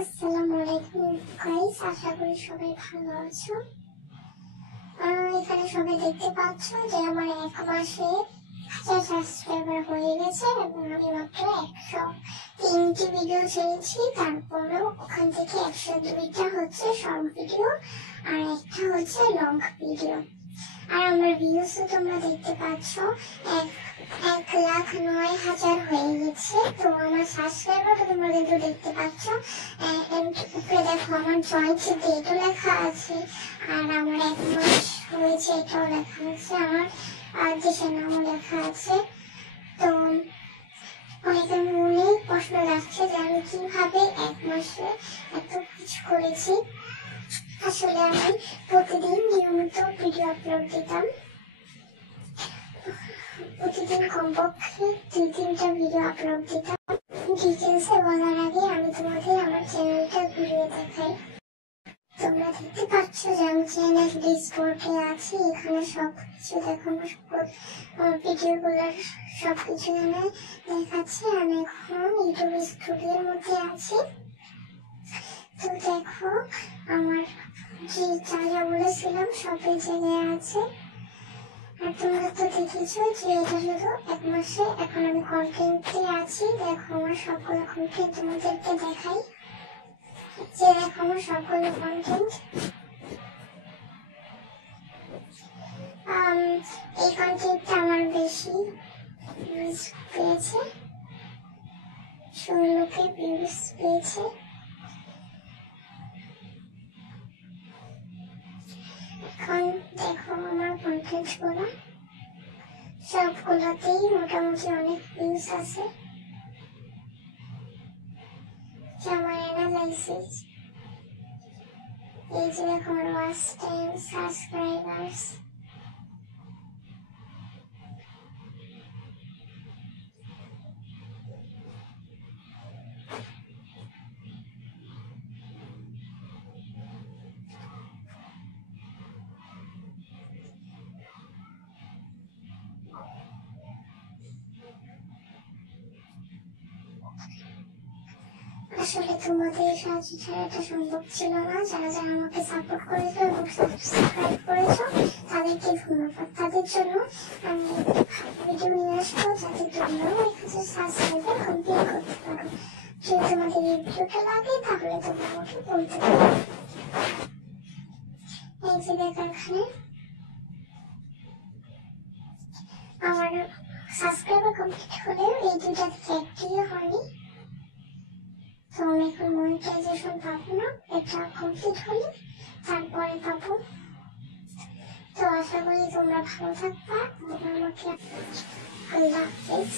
আসসালামু আলাইকুম গাইস, আশা করি সবাই ভালো আছো। এখানে সবাই দেখতে পাচ্ছ যে আমার 1 মাসে 1000 সাবস্ক্রাইবার হয়ে গেছে এবং আমি মাত্র 103টি ভিডিও ছেড়েছি। তারপরেও ওখান থেকে 102টা হচ্ছে শর্ট ভিডিও আর একটা হচ্ছে লং ভিডিও। আর আমার ভিউসও তোমরা দেখতে পাচ্ছ 1,09,000 হয়ে গেছে। তো আমার সাবস্ক্রাইবারটা তোমরা কিন্তু দেখতে পাচ্ছ। উপরে দেখো আমার জয়েন্ট ডেটও লেখা আছে আর আমার 1 মাস হয়েছে এটাও লেখা আছে, আমার দেশের নামও লেখা আছে। তো অনেকের মনে প্রশ্ন রাখছে যে আমি কিভাবে 1 মাসে এত কিছু করেছি। আসলে আমি প্রতিদিন নিয়মিত ভিডিও আপলোড দিতাম। প্রতিদিন কমপক্ষে 2-3টা ভিডিও আপলোড দিতাম। ডিটেলসে বলার আগে আমি তোমাদের আমার চ্যানেলটা ঘুরিয়ে দেখাই। তোমরা দেখতে পাচ্ছ যে আমি চ্যানেল ডিসপ্লেতে আছি। এখানে সবকিছু দেখো, আমার ভিডিওগুলোর সবকিছু এখানে দেখাচ্ছে। আমি এখন ইউটিউব স্টুডিওর মধ্যে আছি। তো দেখো আমার যে যা বলেছিলাম সব এই জায়গায় আছে। আর তোমরা তো দেখেছো যে এটা শুধু 1 মাসে। এখন আমি কন্টেন্টে আছি। দেখো আমার সবগুলো কন্টেন্ট তোমাদেরকে দেখাই। যে দেখো আমার সবগুলো কন্টেন্ট। এই কন্টেন্টটা আমার বেশি ভিউজ পেয়েছে, 16কে ভিউজ পেয়েছে। এখন দেখো আমার কন্টেন্ট গুলো সবগুলোতেই মোটামুটি অনেক ভিউজ আছে। আমার অ্যানালাইসিস, এই যে দেখো আমার ওয়াচ টাইম, সাবস্ক্রাইবার্স। আসলে তোমাদের সাহায্য ছাড়া এটা সম্ভব ছিল না। যারা যারা আমাকে সাপোর্ট করেছো এবং সাবস্ক্রাইব করেছো তাদেরকে ধন্যবাদ। তাদের জন্য আমি ভিডিও নিয়ে আসবো যাতে তোমরাও 1000 সাবস্ক্রাইবার কমপ্লিট করতে পারো। যদি তোমাদের এই ভিডিওটা লাগে তাহলে তোমরা আমাকে বলতে পারো। এই যে দেখো এখানে আমার সাবস্ক্রাইবার কমপ্লিট হলেও এই দুইটা থেকে একটিও হয়নি। তো আমি এখন মনিটাইজেশন পাবো না, এটা কমপ্লিট হলে তারপরে পাবো। তো আশা করি তোমরা ভালো থাকবা। আমাকে আল্লাহ হাফেজ।